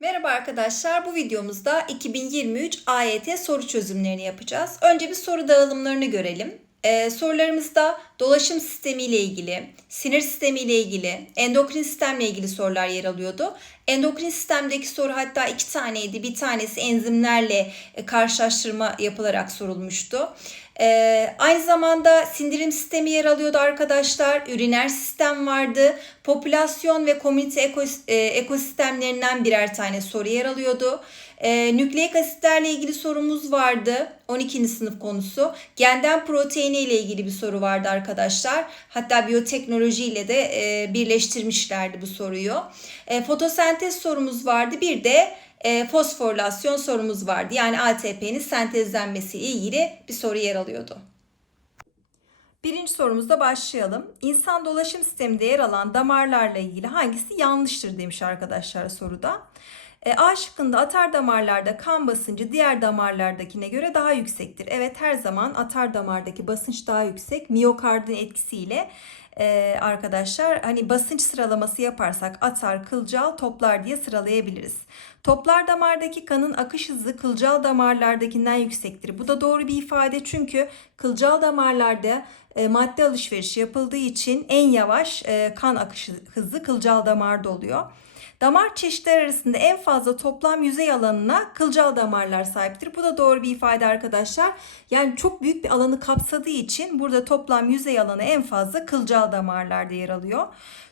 Merhaba arkadaşlar. Bu videomuzda 2023 AYT soru çözümlerini yapacağız. Önce bir soru dağılımlarını görelim. Ee, sorularımızda dolaşım sistemi ile ilgili, sinir sistemi ile ilgili, endokrin sistemle ilgili sorular yer alıyordu. Endokrin sistemdeki soru hatta iki taneydi. Bir tanesi enzimlerle e, karşılaştırma yapılarak sorulmuştu. Ee, aynı zamanda sindirim sistemi yer alıyordu arkadaşlar. Üriner sistem vardı. Popülasyon ve komünite ekos- e, ekosistemlerinden birer tane soru yer alıyordu. Ee, nükleik asitlerle ilgili sorumuz vardı. 12. sınıf konusu. Genden proteini ile ilgili bir soru vardı arkadaşlar. Hatta biyoteknoloji ile de e, birleştirmişlerdi bu soruyu. E, fotosentez sorumuz vardı. Bir de e, fosforilasyon sorumuz vardı. Yani ATP'nin sentezlenmesi ile ilgili bir soru yer alıyordu. Birinci sorumuzda başlayalım. İnsan dolaşım sisteminde yer alan damarlarla ilgili hangisi yanlıştır demiş arkadaşlar soruda. E, A şıkkında atar damarlarda kan basıncı diğer damarlardakine göre daha yüksektir. Evet her zaman atar damardaki basınç daha yüksek. Miyokardın etkisiyle e, arkadaşlar hani basınç sıralaması yaparsak atar, kılcal, toplar diye sıralayabiliriz. Toplar damardaki kanın akış hızı kılcal damarlardakinden yüksektir. Bu da doğru bir ifade çünkü kılcal damarlarda e, madde alışverişi yapıldığı için en yavaş e, kan akış hızı kılcal damarda oluyor. Damar çeşitleri arasında en fazla toplam yüzey alanına kılcal damarlar sahiptir. Bu da doğru bir ifade arkadaşlar. Yani çok büyük bir alanı kapsadığı için burada toplam yüzey alanı en fazla kılcal damarlarda yer alıyor.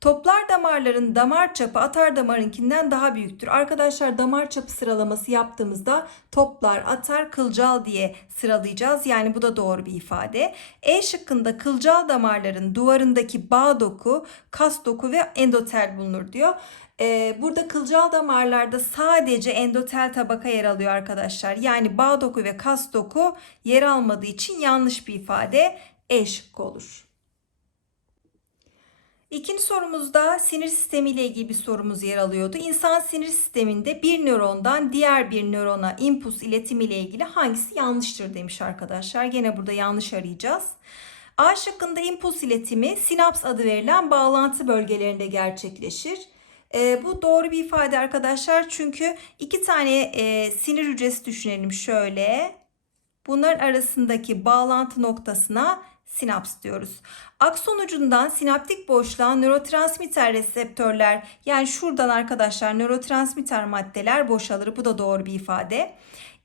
Toplar damarların damar çapı atar damarınkinden daha büyüktür. Arkadaşlar damar çapı sıralaması yaptığımızda toplar, atar, kılcal diye sıralayacağız. Yani bu da doğru bir ifade. E şıkkında kılcal damarların duvarındaki bağ doku, kas doku ve endotel bulunur diyor. Ee, burada kılcal damarlarda sadece endotel tabaka yer alıyor arkadaşlar. Yani bağ doku ve kas doku yer almadığı için yanlış bir ifade E şıkkı olur. İkinci sorumuzda sinir sistemi ile ilgili bir sorumuz yer alıyordu. İnsan sinir sisteminde bir nörondan diğer bir nörona impuls iletimi ile ilgili hangisi yanlıştır demiş arkadaşlar. Gene burada yanlış arayacağız. A şıkkında impuls iletimi sinaps adı verilen bağlantı bölgelerinde gerçekleşir. E, bu doğru bir ifade arkadaşlar. Çünkü iki tane e, sinir hücresi düşünelim şöyle. Bunların arasındaki bağlantı noktasına sinaps diyoruz. Akson ucundan sinaptik boşluğa nörotransmitter reseptörler yani şuradan arkadaşlar nörotransmitter maddeler boşalır. Bu da doğru bir ifade.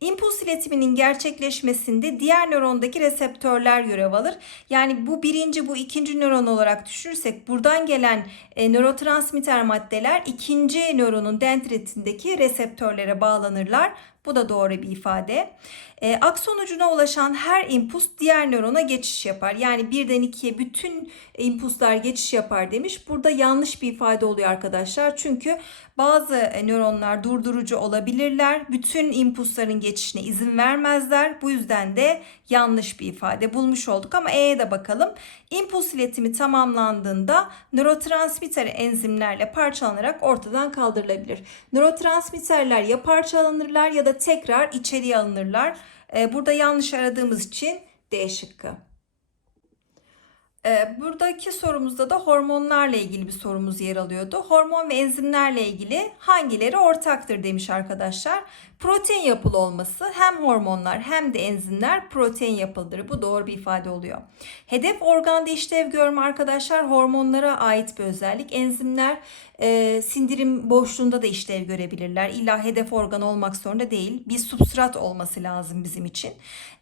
İmpuls iletiminin gerçekleşmesinde diğer nörondaki reseptörler görev alır. Yani bu birinci, bu ikinci nöron olarak düşünürsek buradan gelen e, nörotransmitter maddeler ikinci nöronun dendritindeki reseptörlere bağlanırlar. Bu da doğru bir ifade. E, akson ucuna ulaşan her impuls diğer nörona geçiş yapar. Yani birden ikiye bütün impulslar geçiş yapar demiş. Burada yanlış bir ifade oluyor arkadaşlar. Çünkü bazı e, nöronlar durdurucu olabilirler. Bütün impulsların geçişine izin vermezler. Bu yüzden de yanlış bir ifade bulmuş olduk. Ama E'ye de bakalım. İmpuls iletimi tamamlandığında nörotransmitter enzimlerle parçalanarak ortadan kaldırılabilir. Nörotransmitterler ya parçalanırlar ya da tekrar içeriye alınırlar. Ee, burada yanlış aradığımız için D şıkkı. Ee, buradaki sorumuzda da hormonlarla ilgili bir sorumuz yer alıyordu. Hormon ve enzimlerle ilgili hangileri ortaktır demiş arkadaşlar. Protein yapılı olması hem hormonlar hem de enzimler protein yapılıdır. Bu doğru bir ifade oluyor. Hedef organda işlev görme arkadaşlar hormonlara ait bir özellik. Enzimler e, sindirim boşluğunda da işlev görebilirler. İlla hedef organ olmak zorunda değil. Bir substrat olması lazım bizim için.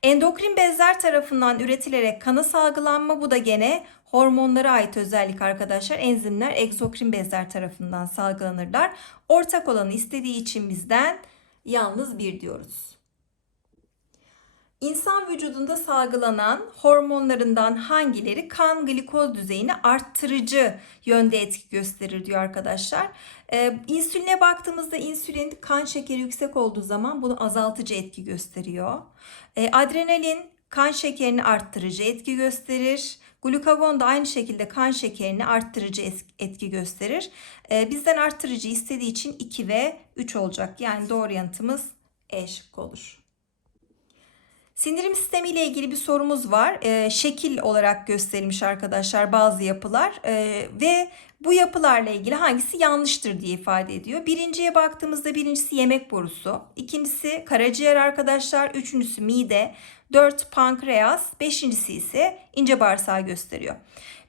Endokrin bezler tarafından üretilerek kana salgılanma bu da gene hormonlara ait özellik arkadaşlar. Enzimler egzokrin bezler tarafından salgılanırlar. Ortak olanı istediği için bizden yalnız bir diyoruz. İnsan vücudunda salgılanan hormonlarından hangileri kan glikoz düzeyini arttırıcı yönde etki gösterir diyor arkadaşlar. Ee, insüline baktığımızda insülin kan şekeri yüksek olduğu zaman bunu azaltıcı etki gösteriyor. Ee, adrenalin kan şekerini arttırıcı etki gösterir. Glukagon da aynı şekilde kan şekerini arttırıcı etki gösterir. Ee, bizden arttırıcı istediği için 2 ve 3 olacak. Yani doğru yanıtımız E şıkkı olur. Sindirim sistemi ile ilgili bir sorumuz var. Ee, şekil olarak gösterilmiş arkadaşlar bazı yapılar Ee, ve bu yapılarla ilgili hangisi yanlıştır diye ifade ediyor. Birinciye baktığımızda birincisi yemek borusu, ikincisi karaciğer arkadaşlar, üçüncüsü mide, dört pankreas, beşincisi ise ince bağırsağı gösteriyor.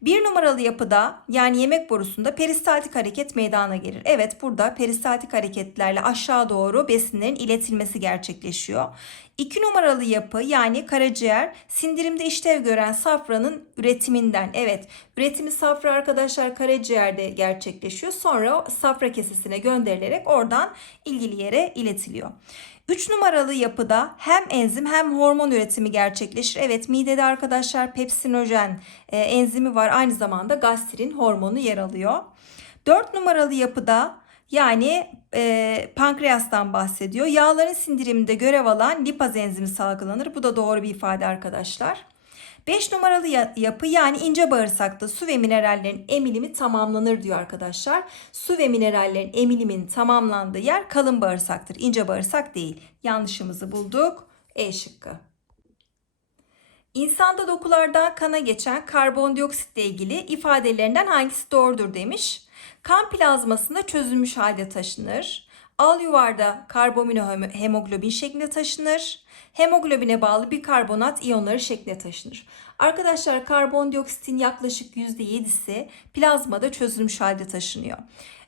Bir numaralı yapıda yani yemek borusunda peristaltik hareket meydana gelir. Evet burada peristaltik hareketlerle aşağı doğru besinlerin iletilmesi gerçekleşiyor. İki numaralı yapı yani karaciğer sindirimde işlev gören safranın üretiminden. Evet üretimi safra arkadaşlar karaciğerde gerçekleşiyor. Sonra safra kesesine gönderilerek oradan ilgili yere iletiliyor. 3 numaralı yapıda hem enzim hem hormon üretimi gerçekleşir. Evet midede arkadaşlar pepsinojen e, enzimi var. Aynı zamanda gastrin hormonu yer alıyor. 4 numaralı yapıda yani e, pankreastan bahsediyor. Yağların sindiriminde görev alan lipaz enzimi salgılanır. Bu da doğru bir ifade arkadaşlar. 5 numaralı yapı yani ince bağırsakta su ve minerallerin emilimi tamamlanır diyor arkadaşlar. Su ve minerallerin emilimin tamamlandığı yer kalın bağırsaktır. İnce bağırsak değil. Yanlışımızı bulduk. E şıkkı. İnsanda dokulardan kana geçen karbondioksitle ilgili ifadelerinden hangisi doğrudur demiş. Kan plazmasında çözülmüş halde taşınır. Al yuvarda karbaminohemoglobin şeklinde taşınır. Hemoglobine bağlı bikarbonat iyonları şeklinde taşınır. Arkadaşlar karbondioksitin yaklaşık %7'si plazmada çözülmüş halde taşınıyor.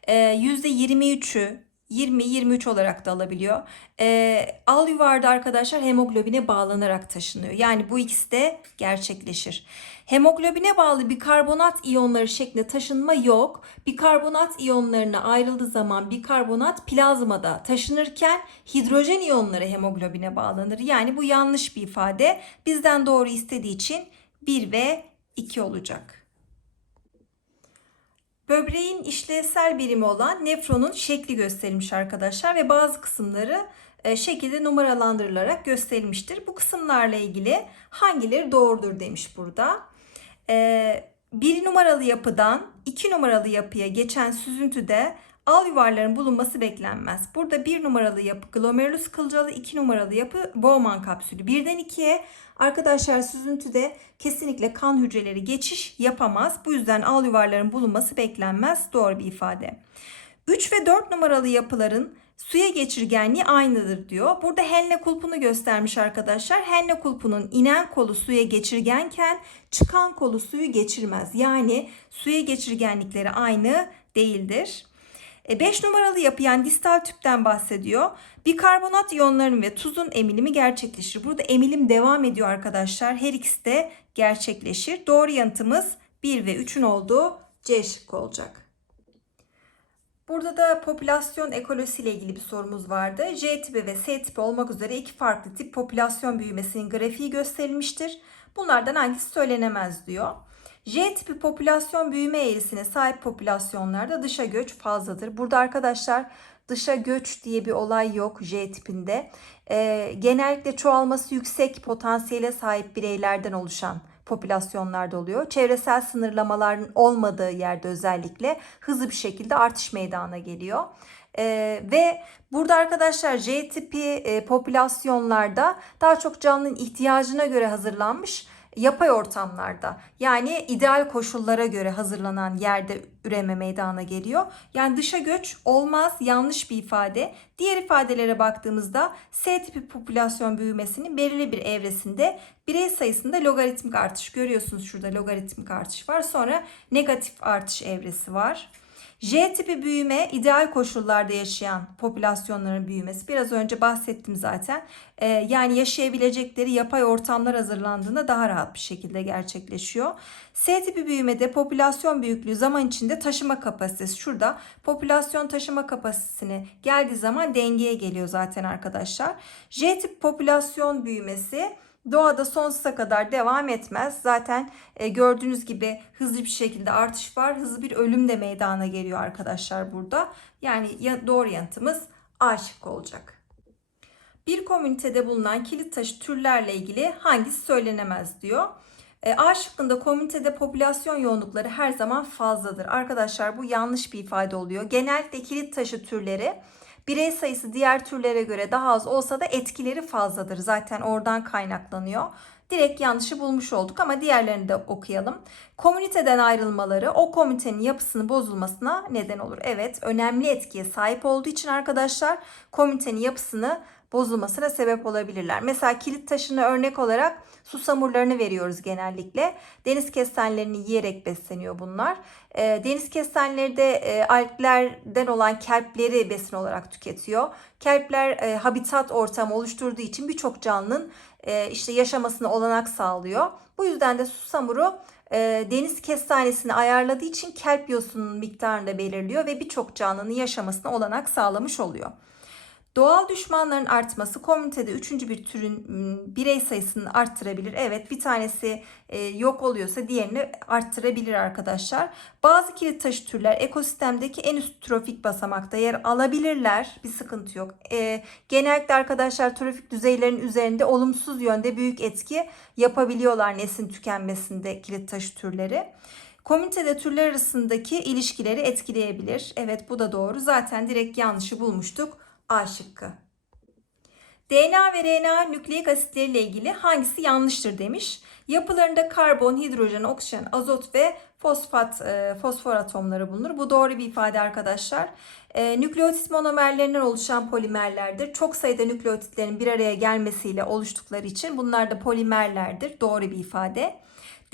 Ee, %23'ü 20-23 olarak da alabiliyor. Ee, al yuvarda arkadaşlar hemoglobine bağlanarak taşınıyor. Yani bu ikisi de gerçekleşir. Hemoglobine bağlı bikarbonat iyonları şeklinde taşınma yok. Bikarbonat iyonlarına ayrıldığı zaman bikarbonat plazmada taşınırken hidrojen iyonları hemoglobine bağlanır. Yani bu yanlış bir ifade. Bizden doğru istediği için 1 ve 2 olacak. Böbreğin işlevsel birimi olan nefronun şekli gösterilmiş arkadaşlar ve bazı kısımları e, şekilde numaralandırılarak gösterilmiştir. Bu kısımlarla ilgili hangileri doğrudur demiş burada. E, bir numaralı yapıdan iki numaralı yapıya geçen süzüntüde al yuvarların bulunması beklenmez. Burada bir numaralı yapı glomerulus kılcalı, iki numaralı yapı Bowman kapsülü. Birden ikiye arkadaşlar süzüntüde kesinlikle kan hücreleri geçiş yapamaz. Bu yüzden al yuvarların bulunması beklenmez. Doğru bir ifade. 3 ve 4 numaralı yapıların suya geçirgenliği aynıdır diyor. Burada Henle kulpunu göstermiş arkadaşlar. Henle kulpunun inen kolu suya geçirgenken çıkan kolu suyu geçirmez. Yani suya geçirgenlikleri aynı değildir. 5 e, numaralı yapı yani distal tüpten bahsediyor. Bikarbonat iyonlarının ve tuzun emilimi gerçekleşir. Burada emilim devam ediyor arkadaşlar. Her ikisi de gerçekleşir. Doğru yanıtımız 1 ve 3'ün olduğu C şıkkı olacak. Burada da popülasyon ekolojisi ile ilgili bir sorumuz vardı. J tipi ve S tipi olmak üzere iki farklı tip popülasyon büyümesinin grafiği gösterilmiştir. Bunlardan hangisi söylenemez diyor. J tipi popülasyon büyüme eğrisine sahip popülasyonlarda dışa göç fazladır. Burada arkadaşlar dışa göç diye bir olay yok J tipinde. Ee, genellikle çoğalması yüksek potansiyele sahip bireylerden oluşan popülasyonlarda oluyor. Çevresel sınırlamaların olmadığı yerde özellikle hızlı bir şekilde artış meydana geliyor. Ee, ve burada arkadaşlar J tipi e, popülasyonlarda daha çok canlının ihtiyacına göre hazırlanmış yapay ortamlarda yani ideal koşullara göre hazırlanan yerde üreme meydana geliyor. Yani dışa göç olmaz yanlış bir ifade. Diğer ifadelere baktığımızda S tipi popülasyon büyümesinin belirli bir evresinde birey sayısında logaritmik artış görüyorsunuz. Şurada logaritmik artış var. Sonra negatif artış evresi var. J tipi büyüme ideal koşullarda yaşayan popülasyonların büyümesi. Biraz önce bahsettim zaten. Ee, yani yaşayabilecekleri yapay ortamlar hazırlandığında daha rahat bir şekilde gerçekleşiyor. S tipi büyümede popülasyon büyüklüğü zaman içinde taşıma kapasitesi. Şurada popülasyon taşıma kapasitesine geldiği zaman dengeye geliyor zaten arkadaşlar. J tip popülasyon büyümesi doğada sonsuza kadar devam etmez. Zaten e, gördüğünüz gibi hızlı bir şekilde artış var. Hızlı bir ölüm de meydana geliyor arkadaşlar burada. Yani ya, doğru yanıtımız A şıkkı olacak. Bir komünitede bulunan kilit taşı türlerle ilgili hangisi söylenemez diyor. E, A şıkkında komünitede popülasyon yoğunlukları her zaman fazladır. Arkadaşlar bu yanlış bir ifade oluyor. Genellikle kilit taşı türleri Birey sayısı diğer türlere göre daha az olsa da etkileri fazladır. Zaten oradan kaynaklanıyor. Direkt yanlışı bulmuş olduk ama diğerlerini de okuyalım. Komüniteden ayrılmaları o komünitenin yapısının bozulmasına neden olur. Evet önemli etkiye sahip olduğu için arkadaşlar komünitenin yapısını bozulmasına sebep olabilirler. Mesela kilit taşını örnek olarak susamurlarını veriyoruz genellikle. Deniz kestanelerini yiyerek besleniyor bunlar. E, deniz kestanleri de e, alglerden olan kelpleri besin olarak tüketiyor. Kelpler e, habitat ortamı oluşturduğu için birçok canlının e, işte yaşamasına olanak sağlıyor. Bu yüzden de susamuru deniz kestanesini ayarladığı için kelp yosunun miktarını da belirliyor ve birçok canlının yaşamasına olanak sağlamış oluyor. Doğal düşmanların artması komünitede üçüncü bir türün birey sayısını arttırabilir. Evet bir tanesi e, yok oluyorsa diğerini arttırabilir arkadaşlar. Bazı kilit taşı türler ekosistemdeki en üst trofik basamakta yer alabilirler. Bir sıkıntı yok. E, genellikle arkadaşlar trofik düzeylerin üzerinde olumsuz yönde büyük etki yapabiliyorlar neslin tükenmesinde kilit taşı türleri. Komünitede türler arasındaki ilişkileri etkileyebilir. Evet bu da doğru. Zaten direkt yanlışı bulmuştuk. A şıkkı. DNA ve RNA nükleik asitleriyle ilgili hangisi yanlıştır demiş. Yapılarında karbon, hidrojen, oksijen, azot ve fosfat, e, fosfor atomları bulunur. Bu doğru bir ifade arkadaşlar. E, nükleotit monomerlerinden oluşan polimerlerdir. Çok sayıda nükleotitlerin bir araya gelmesiyle oluştukları için bunlar da polimerlerdir. Doğru bir ifade.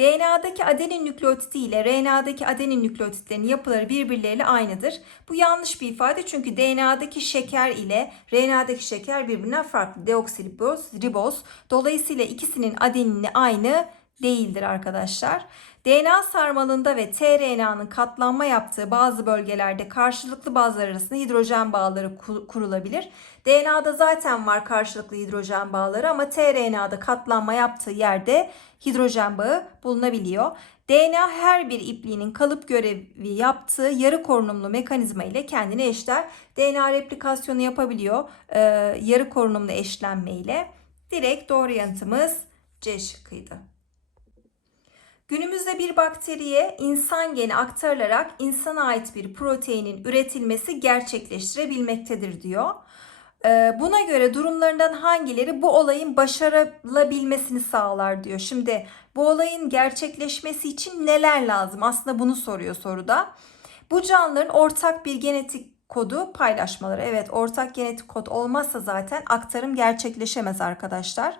DNA'daki adenin nükleotidi ile RNA'daki adenin nükleotitlerinin yapıları birbirleriyle aynıdır. Bu yanlış bir ifade çünkü DNA'daki şeker ile RNA'daki şeker birbirinden farklı. Deoksiriboz, riboz. Dolayısıyla ikisinin adenini aynı değildir arkadaşlar. DNA sarmalında ve tRNA'nın katlanma yaptığı bazı bölgelerde karşılıklı bazlar arasında hidrojen bağları kurulabilir. DNA'da zaten var karşılıklı hidrojen bağları ama tRNA'da katlanma yaptığı yerde hidrojen bağı bulunabiliyor. DNA her bir ipliğinin kalıp görevi yaptığı yarı korunumlu mekanizma ile kendini eşler. DNA replikasyonu yapabiliyor e, yarı korunumlu eşlenme ile. Direkt doğru yanıtımız C şıkkıydı. Günümüzde bir bakteriye insan geni aktarılarak insana ait bir proteinin üretilmesi gerçekleştirebilmektedir diyor. Ee, buna göre durumlarından hangileri bu olayın başarılabilmesini sağlar diyor. Şimdi bu olayın gerçekleşmesi için neler lazım? Aslında bunu soruyor soruda. Bu canlıların ortak bir genetik kodu paylaşmaları. Evet ortak genetik kod olmazsa zaten aktarım gerçekleşemez arkadaşlar.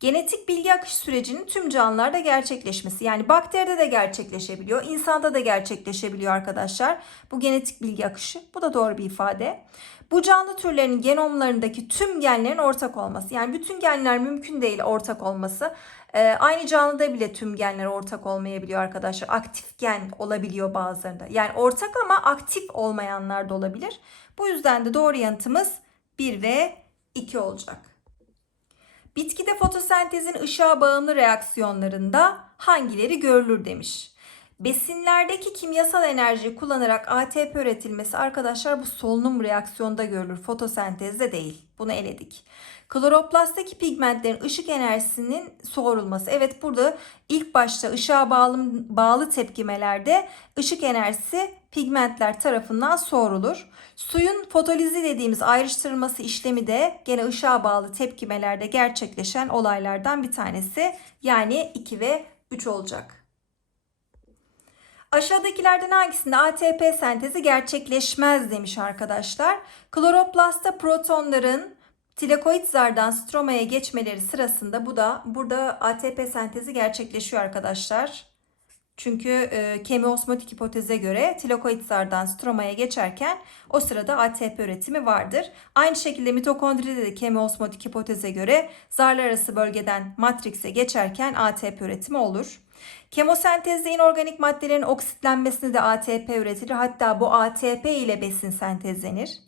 Genetik bilgi akış sürecinin tüm canlılarda gerçekleşmesi. Yani bakteride de gerçekleşebiliyor, insanda da gerçekleşebiliyor arkadaşlar. Bu genetik bilgi akışı. Bu da doğru bir ifade. Bu canlı türlerinin genomlarındaki tüm genlerin ortak olması. Yani bütün genler mümkün değil ortak olması. Ee, aynı canlıda bile tüm genler ortak olmayabiliyor arkadaşlar. Aktif gen olabiliyor bazılarında. Yani ortak ama aktif olmayanlar da olabilir. Bu yüzden de doğru yanıtımız 1 ve 2 olacak. Bitkide fotosentezin ışığa bağımlı reaksiyonlarında hangileri görülür demiş. Besinlerdeki kimyasal enerjiyi kullanarak ATP üretilmesi arkadaşlar bu solunum reaksiyonda görülür. Fotosentezde değil. Bunu eledik. Kloroplasttaki pigmentlerin ışık enerjisinin soğurulması. Evet burada ilk başta ışığa bağlı, bağlı tepkimelerde ışık enerjisi pigmentler tarafından soğurulur. Suyun fotolizi dediğimiz ayrıştırılması işlemi de gene ışığa bağlı tepkimelerde gerçekleşen olaylardan bir tanesi. Yani 2 ve 3 olacak. Aşağıdakilerden hangisinde ATP sentezi gerçekleşmez demiş arkadaşlar. Kloroplastta protonların tilakoid zardan stromaya geçmeleri sırasında bu da burada ATP sentezi gerçekleşiyor arkadaşlar. Çünkü e, kemiosmotik hipoteze göre tilakoid zardan stromaya geçerken o sırada ATP üretimi vardır. Aynı şekilde mitokondride de kemiosmotik hipoteze göre zarlar arası bölgeden matrikse geçerken ATP üretimi olur. Kemosentezde inorganik maddelerin oksitlenmesinde de ATP üretilir. Hatta bu ATP ile besin sentezlenir.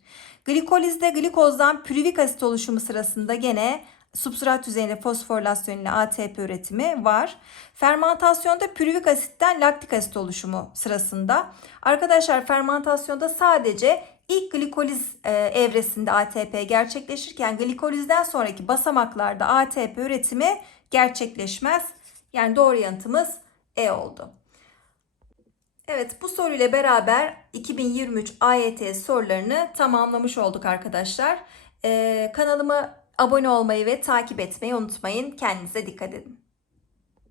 Glikolizde glikozdan pürüvik asit oluşumu sırasında gene substrat düzeyinde fosforilasyon ile ATP üretimi var. Fermentasyonda pürüvik asitten laktik asit oluşumu sırasında. Arkadaşlar fermentasyonda sadece ilk glikoliz e, evresinde ATP gerçekleşirken glikolizden sonraki basamaklarda ATP üretimi gerçekleşmez. Yani doğru yanıtımız E oldu. Evet bu soruyla beraber 2023 AYT sorularını tamamlamış olduk arkadaşlar. Ee, kanalıma abone olmayı ve takip etmeyi unutmayın. Kendinize dikkat edin.